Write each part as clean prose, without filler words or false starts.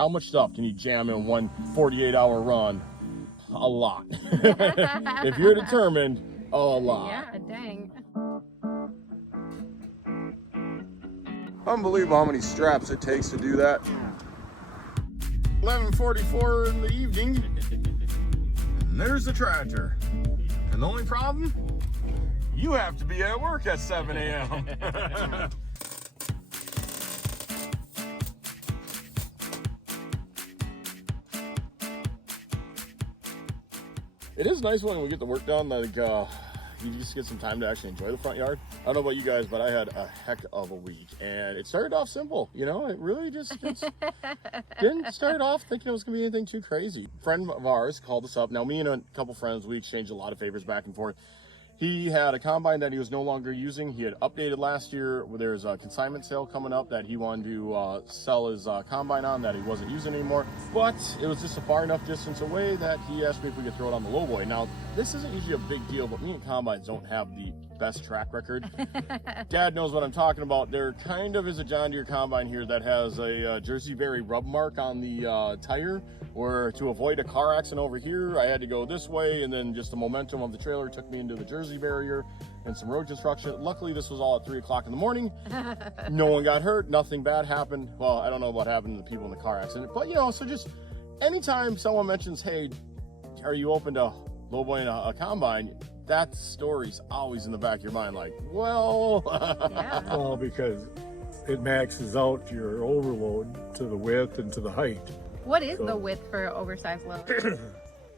How much stuff can you jam in one 48-hour run? A lot. If you're determined, a lot. Yeah, dang. Unbelievable how many straps it takes to do that. 11:44 in the evening, and there's the tractor. And the only problem? You have to be at work at 7 a.m. It is nice when we get the work done, like you just get some time to actually enjoy the front yard. I don't know about you guys, but I had a heck of a week, and it started off simple. You know, it really just didn't start off thinking it was gonna be anything too crazy. A friend of ours called us up. Now, me and a couple friends, we exchanged a lot of favors back and forth. He had a combine that he was no longer using. He had updated last year. There's a consignment sale coming up that he wanted to sell his combine on that he wasn't using anymore. But it was just a far enough distance away that he asked me if we could throw it on the lowboy. Now, this isn't usually a big deal, but me and combines don't have the best track record. Dad knows what I'm talking about. There kind of is a John Deere combine here that has a Jersey Berry rub mark on the tire, where to avoid a car accident over here, I had to go this way, and then just the momentum of the trailer took me into the Jersey barrier and some road construction. Luckily, this was all at 3 o'clock in the morning. No one got hurt. Nothing bad happened. Well, I don't know what happened to the people in the car accident, but you know, so just anytime someone mentions, hey, are you open to lowboying a combine? That story's always in the back of your mind, like, well, Yeah. Well, because it maxes out your overload to the width and to the height. What is So- the width for an oversized load?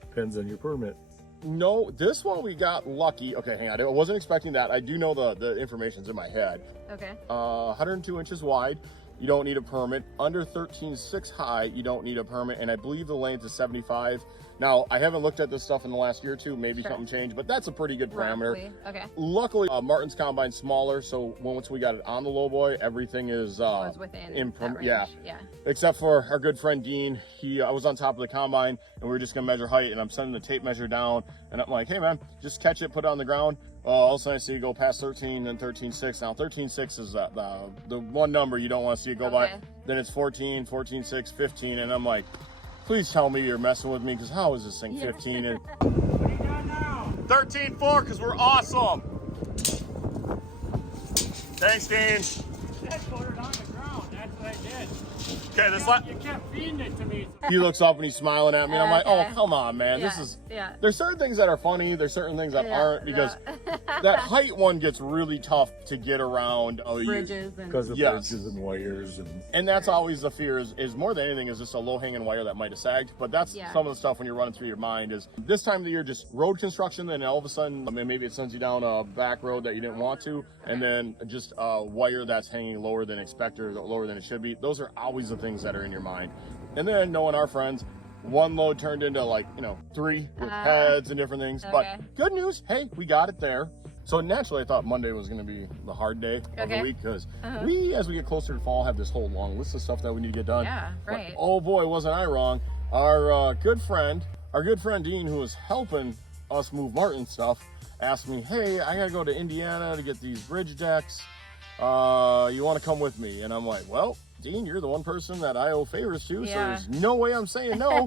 Depends on your permit. no, this one we got lucky. Okay, hang on. I wasn't expecting that. I do know the information's in my head. Okay. 102 inches wide, you don't need a permit. Under 13.6 high, you don't need a permit. And I believe the length is 75. Now, I haven't looked at this stuff in the last year or two. Maybe Sure. something changed, but that's a pretty good parameter. Roughly. Okay. Luckily, Martin's combine's smaller, so once we got it on the lowboy, everything is Was within that range. yeah. Yeah. Except for our good friend Dean. I was on top of the combine, and we were just gonna measure height, and I'm sending the tape measure down, and I'm like, hey man, just catch it, put it on the ground. All of a sudden I see it go past 13 and 13.6. Now 13.6 is the one number you don't want to see it go by. Okay. Then it's 14, 14.6, 15, and I'm like, please tell me you're messing with me, because how is this thing 15? And 13.4, because we're awesome. Thanks, Dean. I put it on the ground. That's what I did. Okay, this You kept feeding it to me. he looks up and he's smiling at me. I'm like, Okay. oh, come on, man. Yeah. This is, Yeah. there's certain things that are funny. There's certain things that Yeah, aren't, because that height one gets really tough to get around. Bridges and Because of Yes. bridges and wires and And that's always the fear is more than anything is just a low hanging wire that might have sagged. But that's Yeah. some of the stuff when you're running through your mind is this time of the year, just road construction. Then all of a sudden, I mean, maybe it sends you down a back road that you didn't want to. And then just a wire that's hanging lower than expected or lower than it should be. Those are always the things that are in your mind. And then knowing our friends, one load turned into like, 3 with heads and different things. Okay. But good news, hey, we got it there. So naturally, I thought Monday was going to be the hard day of the Okay. week because as we get closer to fall, have this whole long list of stuff that we need to get done. Yeah, But, right. oh boy, wasn't I wrong. Our good friend Dean, who was helping us move Martin stuff, asked me, hey, I got to go to Indiana to get these bridge decks. You want to come with me? And I'm like, well, Dean, you're the one person that I owe favors to, Yeah. so there's no way I'm saying no.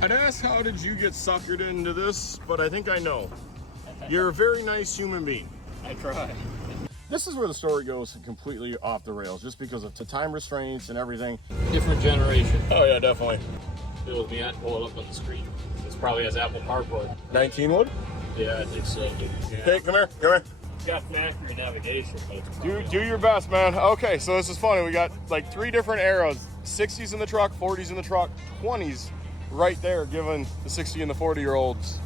I'd ask, how did you get suckered into this? But I think I know. You're a very nice human being. I tried. This is where the story goes completely off the rails, just because of the time restraints and everything. Different generation. Oh yeah, definitely. It was me. I pull it up on the screen. This probably has Apple CarPlay. 19 wood? Yeah, I think so. Okay, come here. It's got factory navigation, but it's Do your best, man. Okay, so this is funny. We got like 3 different eras. 60s in the truck, 40s in the truck, 20s right there giving the 60 and the 40-year-olds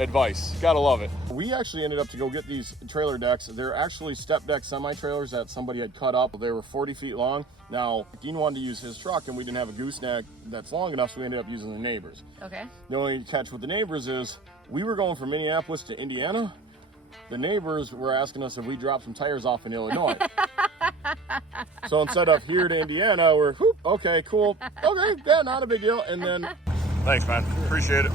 advice. Gotta love it. We actually ended up to go get these trailer decks. They're actually step deck semi-trailers that somebody had cut up. They were 40 feet long. Now, Dean wanted to use his truck and we didn't have a gooseneck that's long enough, so we ended up using the neighbors. Okay. The only catch with the neighbors is we were going from Minneapolis to Indiana. The neighbors were asking us if we dropped some tires off in Illinois. So instead of here to Indiana, we're, whoop, okay, cool. Okay, yeah, not a big deal. And then, thanks, man. Appreciate it.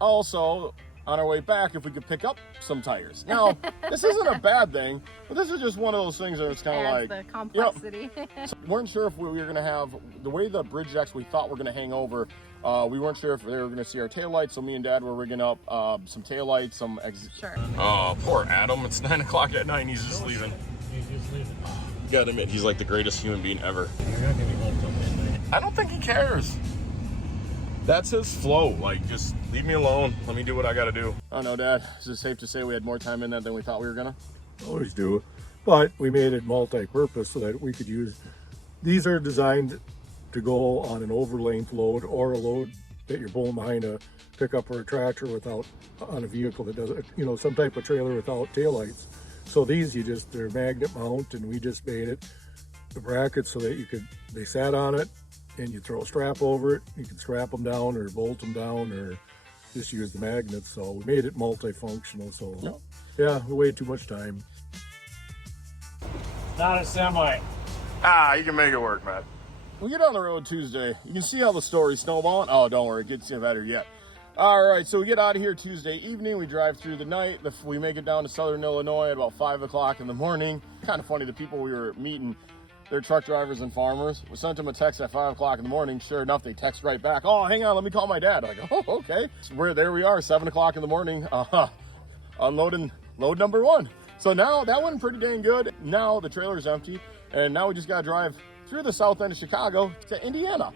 Also, on our way back if we could pick up some tires. Now, this isn't a bad thing, but this is just one of those things that it's kind of like, the complexity. so we weren't sure if we were going to have, the way the bridge decks we thought were going to hang over, we weren't sure if they were going to see our taillights, so me and Dad were rigging up some taillights, some Sure. Oh, poor Adam. It's 9 o'clock at night and he's just leaving. He's just leaving. You gotta admit, he's like the greatest human being ever. You're not gonna be home till midnight. I don't think he cares. That's his flow. Like, just leave me alone. Let me do what I gotta do. I don't know, Dad. Is it safe to say we had more time in that than we thought we were gonna? Always do. But we made it multi-purpose so that we could use, these are designed to go on an over-length load or a load that you're pulling behind a pickup or a tractor without, on a vehicle that doesn't, you know, some type of trailer without taillights. So these, they're magnet mount, and we just made it the brackets so that they sat on it, and you throw a strap over it. You can strap them down or bolt them down or just use the magnets. So we made it multifunctional. So yeah, we waited too much time. Not a semi. You can make it work, man. We get on the road Tuesday. You can see how the story's snowballing. Oh, don't worry, it gets better yet. All right, so we get out of here Tuesday evening. We drive through the night. We make it down to Southern Illinois at about 5 o'clock in the morning. Kind of funny, the people we were meeting, they're truck drivers and farmers. We sent them a text at 5 o'clock in the morning. Sure enough, they text right back. Oh, hang on, let me call my dad. I go, oh, okay. So there we are, 7 o'clock in the morning, unloading load number 1. So now that went pretty dang good. Now the trailer's empty, and now we just got to drive through the south end of Chicago to Indiana.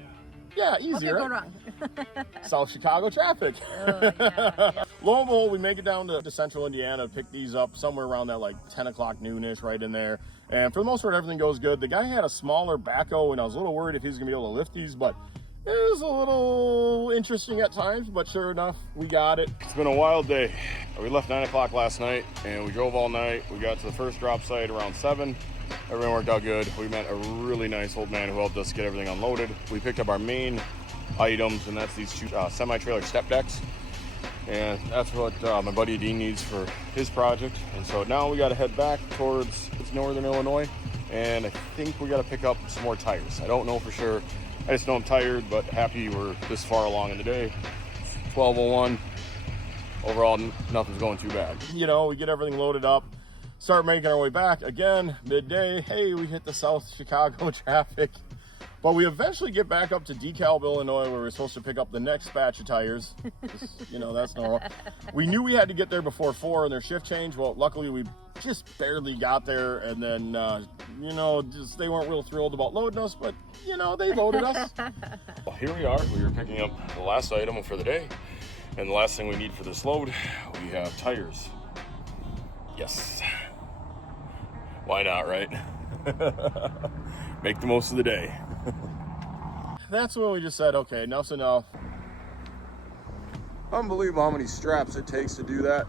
Yeah, easy, What could right? go wrong? South Chicago traffic. Oh, yeah. Lo and behold, we make it down to central Indiana to pick these up somewhere around that like 10 o'clock noonish, right in there. And for the most part, everything goes good. The guy had a smaller backhoe, and I was a little worried if he was gonna be able to lift these, but it was a little interesting at times, but sure enough, we got it. It's been a wild day. We left 9 o'clock last night, and we drove all night. We got to the first drop site around 7. Everything worked out good. We met a really nice old man who helped us get everything unloaded. We picked up our main items, and that's these 2 semi-trailer step decks. And that's what my buddy Dean needs for his project. And so now we got to head back towards northern Illinois, and I think we got to pick up some more tires. I don't know for sure. I just know I'm tired, but happy we're this far along in the day. 12:01. Overall, nothing's going too bad. You know, we get everything loaded up, start making our way back again, midday. Hey, we hit the South Chicago traffic, but we eventually get back up to DeKalb, Illinois, where we're supposed to pick up the next batch of tires. You know, that's normal. We knew we had to get there before 4 and their shift change. Well, luckily we just barely got there, and then, you know, just they weren't real thrilled about loading us, but, you know, they loaded us. Well, here we are. We are picking up the last item for the day, and the last thing we need for this load, we have tires. Yes. Why not, right? Make the most of the day. That's when we just said, okay, enough's enough. Unbelievable how many straps it takes to do that.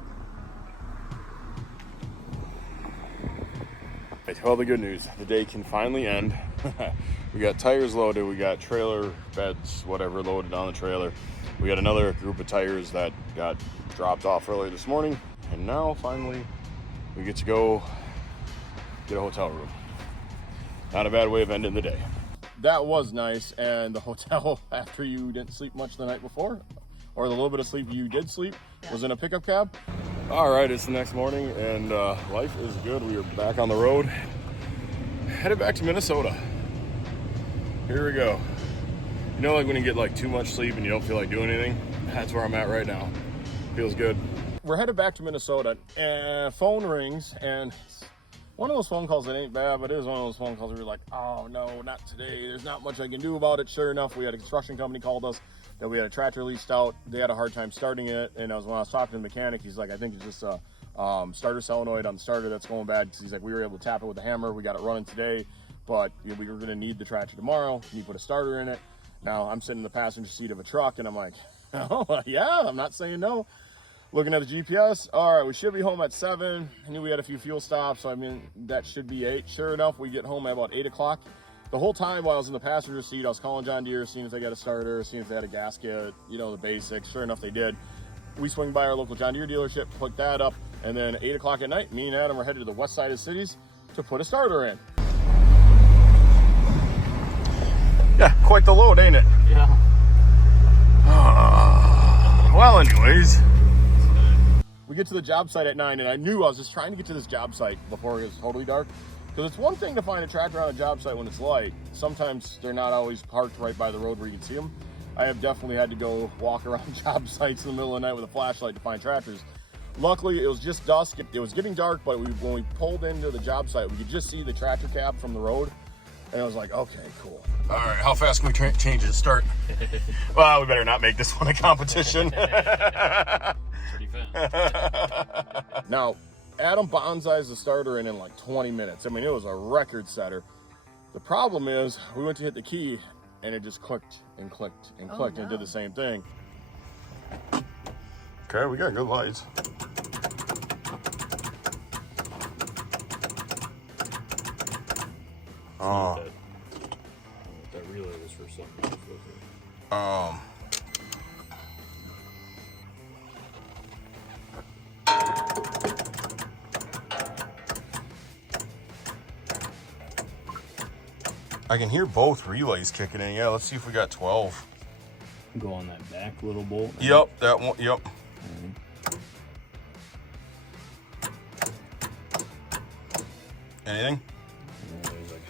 Well, the good news, the day can finally end. We got tires loaded, we got trailer beds, whatever, loaded on the trailer. We got another group of tires that got dropped off earlier this morning. And now, finally, we get to go get a hotel room. Not a bad way of ending the day. That was nice, and the hotel, after you didn't sleep much the night before, or the little bit of sleep you did sleep, was in a pickup cab. All right, it's the next morning, and life is good. We are back on the road, headed back to Minnesota. Here we go. You know, like when you get like too much sleep and you don't feel like doing anything? That's where I'm at right now. Feels good. We're headed back to Minnesota, and phone rings, and one of those phone calls that ain't bad, but it is one of those phone calls where you're like, oh no, not today. There's not much I can do about it. Sure enough, we had a construction company called us that we had a tractor leased out. They had a hard time starting it, and when I was talking to the mechanic, he's like, I think it's just a starter solenoid on the starter that's going bad. He's like, we were able to tap it with a hammer. We got it running today, but we were going to need the tractor tomorrow. Can you put a starter in it? Now I'm sitting in the passenger seat of a truck, and I'm like, oh yeah, I'm not saying no. Looking at the GPS, all right, we should be home at 7. I knew we had a few fuel stops, so I mean, that should be 8. Sure enough, we get home at about 8 o'clock. The whole time while I was in the passenger seat, I was calling John Deere, seeing if they got a starter, seeing if they had a gasket, you know, the basics. Sure enough, they did. We swing by our local John Deere dealership, put that up, and then 8 o'clock at night, me and Adam were headed to the west side of cities to put a starter in. Yeah, quite the load, ain't it? Yeah. Well, anyways. get to the job site at 9, and I knew I was just trying to get to this job site before it was totally dark. Because it's one thing to find a tractor on a job site when it's light. Sometimes they're not always parked right by the road where you can see them. I have definitely had to go walk around job sites in the middle of the night with a flashlight to find tractors. Luckily, it was just dusk. It was getting dark, but when we pulled into the job site, we could just see the tractor cab from the road. And I was like, okay, cool. All right, how fast can we change it? Start. Well, we better not make this one a competition. Pretty fast. Now, Adam bonsais the starter in like 20 minutes. I mean, it was a record setter. The problem is, we went to hit the key, and it just clicked and clicked and clicked and did the same thing. Okay, we got good lights. Oh. That relay was for something else, wasn't I can hear both relays kicking in. Yeah, let's see if we got 12. it? Go on that back little bolt. Yep, that one, yep. Anything? There's like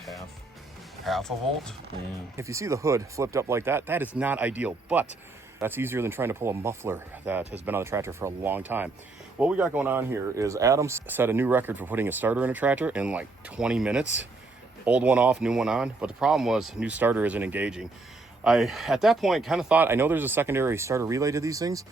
Half a volt? Yeah. If you see the hood flipped up like that, that is not ideal, but that's easier than trying to pull a muffler that has been on the tractor for a long time. What we got going on here is Adams set a new record for putting a starter in a tractor in like 20 minutes. Old one off, new one on, but the problem was new starter isn't engaging. I, at that point, kind of thought, I know there's a secondary starter relay to these things.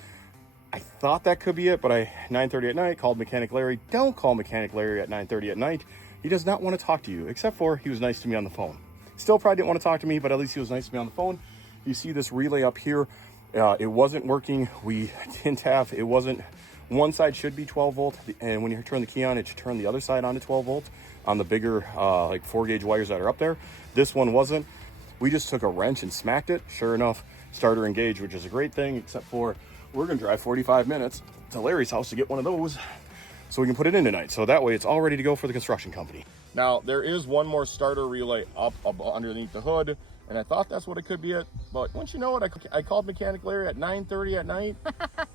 I thought that could be it, but 9:30 at night, called Mechanic Larry. Don't call Mechanic Larry at 9:30 at night. He does not want to talk to you, except for he was nice to me on the phone. Still probably didn't want to talk to me, but at least he was nice to me on the phone. You see this relay up here. It wasn't working. We didn't have, it wasn't, one side should be 12 volt, and when you turn the key on, it should turn the other side on to 12 volt on the bigger, like 4-gauge wires that are up there. This one wasn't. We just took a wrench and smacked it. Sure enough, starter engaged, which is a great thing, except for we're going to drive 45 minutes to Larry's house to get one of those so we can put it in tonight. So that way it's all ready to go for the construction company. Now, there is one more starter relay up underneath the hood, and I thought that's what it could be it. But once you know it, I called Mechanic Larry at 9:30 at night.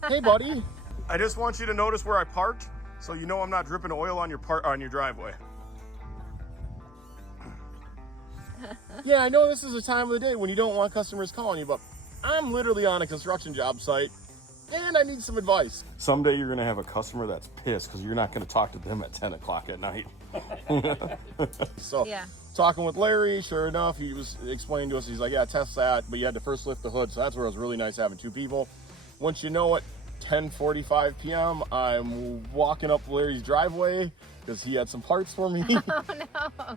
Hey, buddy. I just want you to notice where I parked so you know I'm not dripping oil on your driveway. Yeah, I know this is a time of the day when you don't want customers calling you, but I'm literally on a construction job site and I need some advice. Someday you're gonna have a customer that's pissed because you're not gonna talk to them at 10 o'clock at night. So, Yeah. talking with Larry, sure enough, he was explaining to us, he's like, yeah, test that, but you had to first lift the hood, so that's where it was really nice having two people. Once you know it, 10:45 p.m., I'm walking up Larry's driveway because he had some parts for me. Oh no.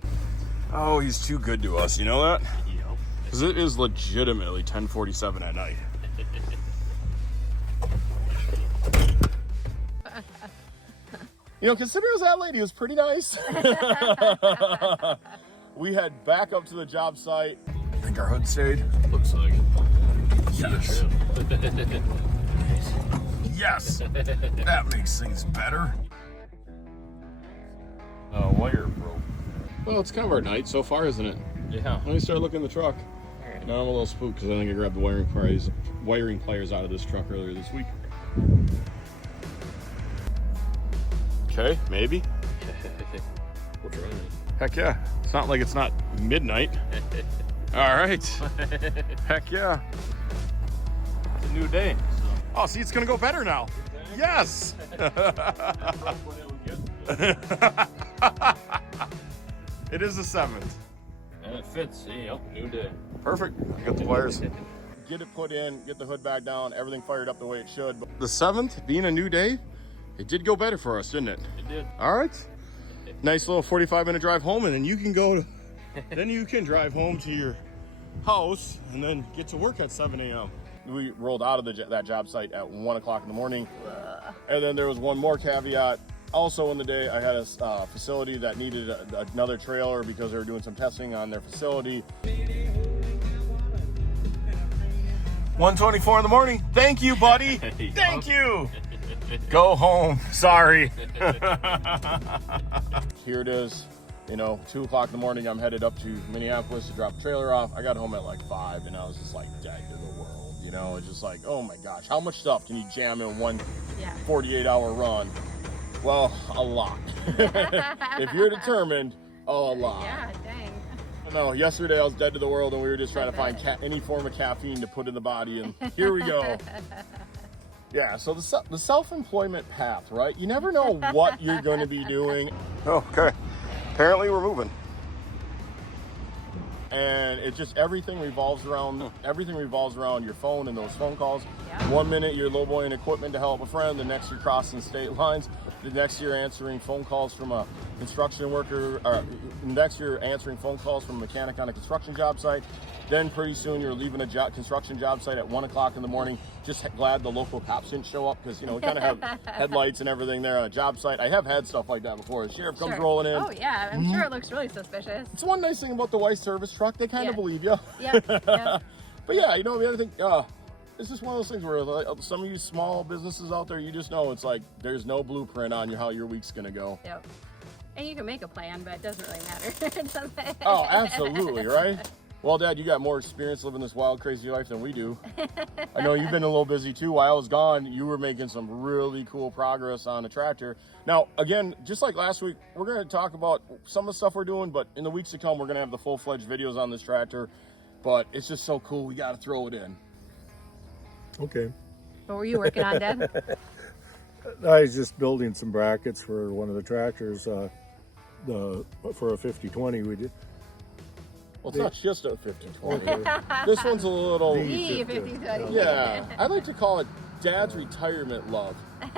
Oh, he's too good to us, you know that? Yep. Because it is legitimately 10:47 at night. You know, considering that lady was pretty nice. We head back up to the job site. I think our hood stayed. Looks like it. Yes. Yes. That makes things better. Wire broke. Well, it's kind of our night so far, isn't it? Yeah. Let me start looking in the truck. Alright. Now I'm a little spooked because I think I grabbed the wiring pliers out of this truck earlier this week. Okay, maybe. We'll try it. Heck yeah. It's not like it's not midnight. All right. Heck yeah. It's a new day. Oh, see, it's going to go better now. Yes. It is the 7th. And it fits. See, yep, new day. Perfect. I got the wires. Get it put in, get the hood back down, everything fired up the way it should. The 7th, being a new day, it did go better for us, didn't it? It did. All right. Nice little 45-minute drive home, and then you can go to, then you can drive home to your house and then get to work at 7 a.m. We rolled out of that job site at 1 o'clock in the morning. And then there was one more caveat. Also in the day, I had a facility that needed another trailer because they were doing some testing on their facility. 1:24 in the morning. Thank you, buddy. Thank you. Go home. Sorry. Here it is. You know, 2 o'clock in the morning, I'm headed up to Minneapolis to drop the trailer off. I got home at like 5, and I was just like dead to the world. You know, it's just like, oh my gosh, how much stuff can you jam in one Yeah. 48-hour run? Well, a lot. If you're determined, a lot. Yeah, dang. No, yesterday I was dead to the world and we were just trying to find any form of caffeine to put in the body, and here we go. Yeah, so the self-employment path, right? You never know what you're going to be doing. Okay, apparently we're moving. And it just, everything revolves around your phone and those phone calls. Yeah. 1 minute you're lowboying equipment to help a friend, the next you're crossing state lines, the next you're answering phone calls from a construction worker, next you're answering phone calls from a mechanic on a construction job site. Then pretty soon you're leaving a construction job site at 1 o'clock in the morning. Just glad the local cops didn't show up, because, you know, we kind of have headlights and everything there on a job site. I have had stuff like that before. The sheriff comes rolling in. Oh yeah, I'm sure it looks really suspicious. It's one nice thing about the white service truck. They kind of Yeah. believe you. Yep. Yep. But yeah, you know, the other thing, it's just one of those things where like, some of you small businesses out there, you just know it's like there's no blueprint on how your week's gonna go. Yep. And you can make a plan, but it doesn't really matter. It doesn't. Oh, absolutely, right? Well, Dad, you got more experience living this wild, crazy life than we do. I know you've been a little busy too. While I was gone, you were making some really cool progress on the tractor. Now, again, just like last week, we're going to talk about some of the stuff we're doing, but in the weeks to come, we're going to have the full-fledged videos on this tractor. But it's just so cool, we got to throw it in. Okay. What were you working on, Dad? I was just building some brackets for one of the tractors. For a 5020, we did. Well, it's not just a 50-20. This one's a little... The 50-20. Yeah, I like to call it Dad's retirement love.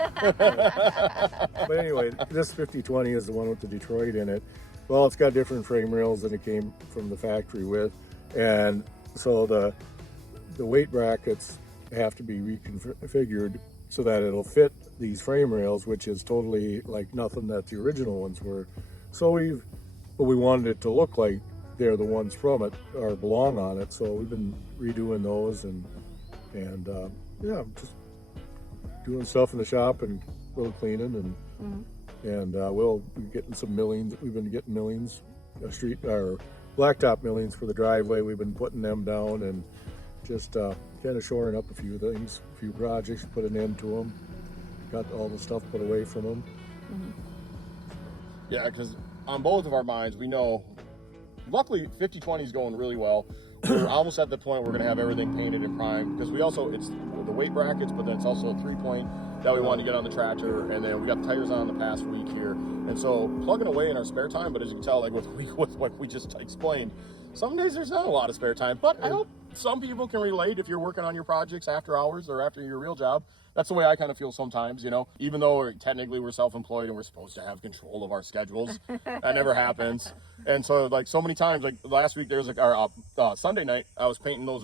But anyway, this 5020 is the one with the Detroit in it. Well, it's got different frame rails than it came from the factory with, and so the weight brackets have to be reconfigured so that it'll fit these frame rails, which is totally like nothing that the original ones were. So we wanted it to look like they're the ones from it or belong on it. So we've been redoing those and yeah, just doing stuff in the shop and a little cleaning and we'll be getting some millings. We've been getting millings, street or blacktop millings for the driveway. We've been putting them down and just kind of shoring up a few things, a few projects, put an end to them. Got all the stuff put away from them. Yeah, because on both of our minds, we know, luckily 50-20 is going really well. We're almost at the point we're going to have everything painted and primed, because we also, it's the weight brackets, but then it's also a 3-point that we wanted to get on the tractor, and then we got the tires on the past week here. And so plugging away in our spare time, but as you can tell, like with what we just explained, some days there's not a lot of spare time, but I hope some people can relate if you're working on your projects after hours or after your real job. That's the way I kind of feel sometimes, you know, even though technically we're self-employed and we're supposed to have control of our schedules. That never happens. And so like so many times, like last week, there was like our Sunday night, I was painting those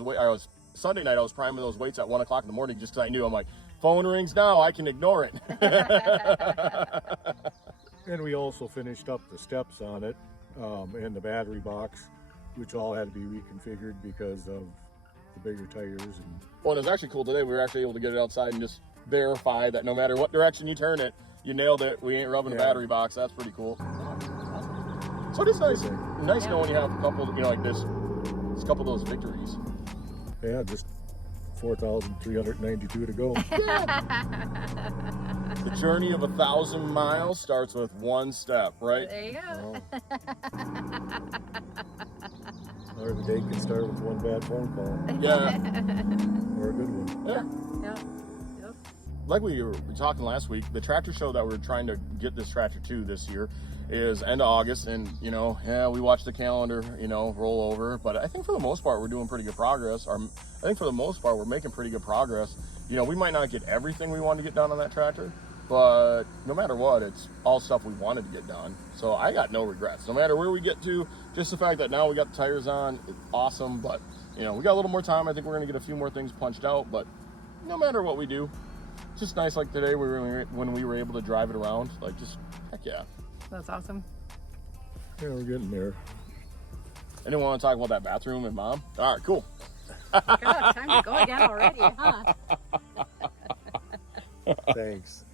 Sunday night, I was priming those weights at 1 o'clock in the morning, just because I knew, I'm like, phone rings now, I can ignore it. And we also finished up the steps on it and the battery box, which all had to be reconfigured because of the bigger tires. And well, it was actually cool today. We were actually able to get it outside and just verify that no matter what direction you turn it, you nailed it. We ain't rubbing a battery box. That's pretty cool. So it is nice knowing you have a couple, you know, like this, a couple of those victories. yeah, just 4,392 to go. The journey of 1,000 miles starts with one step, right? There you go. Or the day can start with one bad phone call Yeah. or a good one. Yeah. Yep. Yep. Like we were talking last week, the tractor show that we're trying to get this tractor to this year is end of August, and you know, yeah, we watch the calendar, you know, roll over, but I think for the most part we're doing pretty good progress. I think for the most part we're making pretty good progress. You know, we might not get everything we want to get done on that tractor, but no matter what, it's all stuff we wanted to get done. So I got no regrets. No matter where we get to, just the fact that now we got the tires on, it's awesome. But you know, we got a little more time. I think we're gonna get a few more things punched out. But no matter what we do, it's just nice. Like today, when we were able to drive it around, like just heck yeah. That's awesome. Yeah, we're getting there. Anyone want to talk about that bathroom and Mom? All right, cool. God, time to go again already, huh? Thanks.